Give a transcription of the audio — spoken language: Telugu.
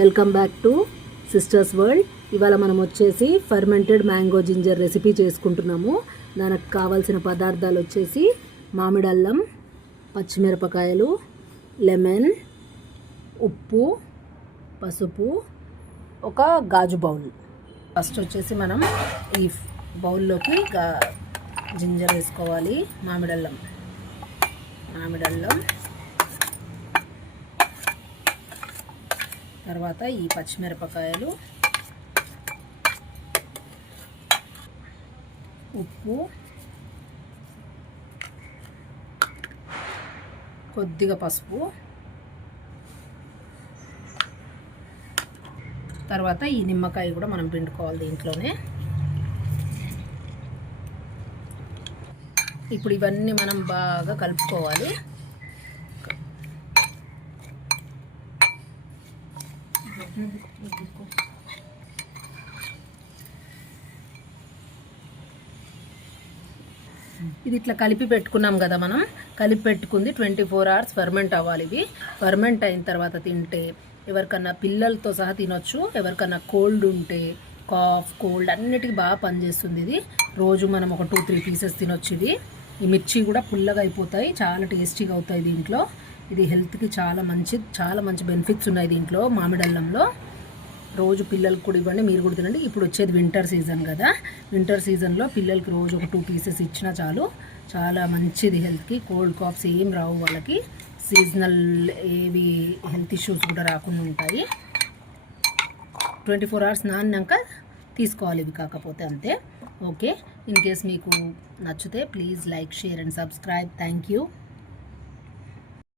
Welcome back to sisters world. ఇవాళ మనం వచ్చేసి ఫర్మెంటెడ్ మ్యాంగో జింజర్ రెసిపీ చేసుకుంటున్నాము. దానికి కావాల్సిన పదార్థాలు వచ్చేసి మామిడి అల్లం, పచ్చిమిరపకాయలు, లెమన్, ఉప్పు, పసుపు, ఒక గాజు బౌల్. ఫస్ట్ వచ్చేసి మనం ఈ బౌల్లోకి జింజర్ వేసుకోవాలి. మామిడల్లం తర్వాత ఈ పచ్చిమిరపకాయలు, ఉప్పు, కొద్దిగా పసుపు, తర్వాత ఈ నిమ్మకాయ కూడా మనం పిండుకోవాలి దీంట్లోనే. ఇప్పుడు ఇవన్నీ మనం బాగా కలుపుకోవాలి. ఇది ఇట్లా కలిపి పెట్టుకున్నాం కదా, మనం కలిపి పెట్టుకుంది 24 hours ఫర్మెంట్ అవ్వాలి. ఇవి ఫర్మెంట్ అయిన తర్వాత తింటే ఎవరికన్నా పిల్లలతో సహా తినొచ్చు. ఎవరికన్నా కోల్డ్ ఉంటే, కాఫ్, కోల్డ్ అన్నిటికీ బాగా పనిచేస్తుంది ఇది. రోజు మనం ఒక 2-3 పీసెస్ తినొచ్చు. ఇది ఈ మిర్చి కూడా పుల్లగా అయిపోతాయి, చాలా టేస్టీగా అవుతాయి దీంట్లో. ఇది హెల్త్కి చాలా మంచి బెనిఫిట్స్ ఉన్నాయి దీంట్లో. మామిడి అల్లంలో రోజు పిల్లలకు కూడా ఇవ్వండి, మీరు కూడా తినండి. ఇప్పుడు వచ్చేది వింటర్ సీజన్ కదా, వింటర్ సీజన్లో పిల్లలకి రోజు ఒక 2 pieces ఇచ్చినా చాలు. చాలా మంచిది హెల్త్కి. కోల్డ్ కాఫ్స్ ఏం రావు వాళ్ళకి. సీజనల్ ఏవి హెల్త్ ఇష్యూస్ కూడా రాకుండా ఉంటాయి. 24 hours నాన్నాక తీసుకోవాలి ఇవి, కాకపోతే అంతే. ఓకే, ఇన్ కేస్ మీకు నచ్చితే please like, share and subscribe. Thank you.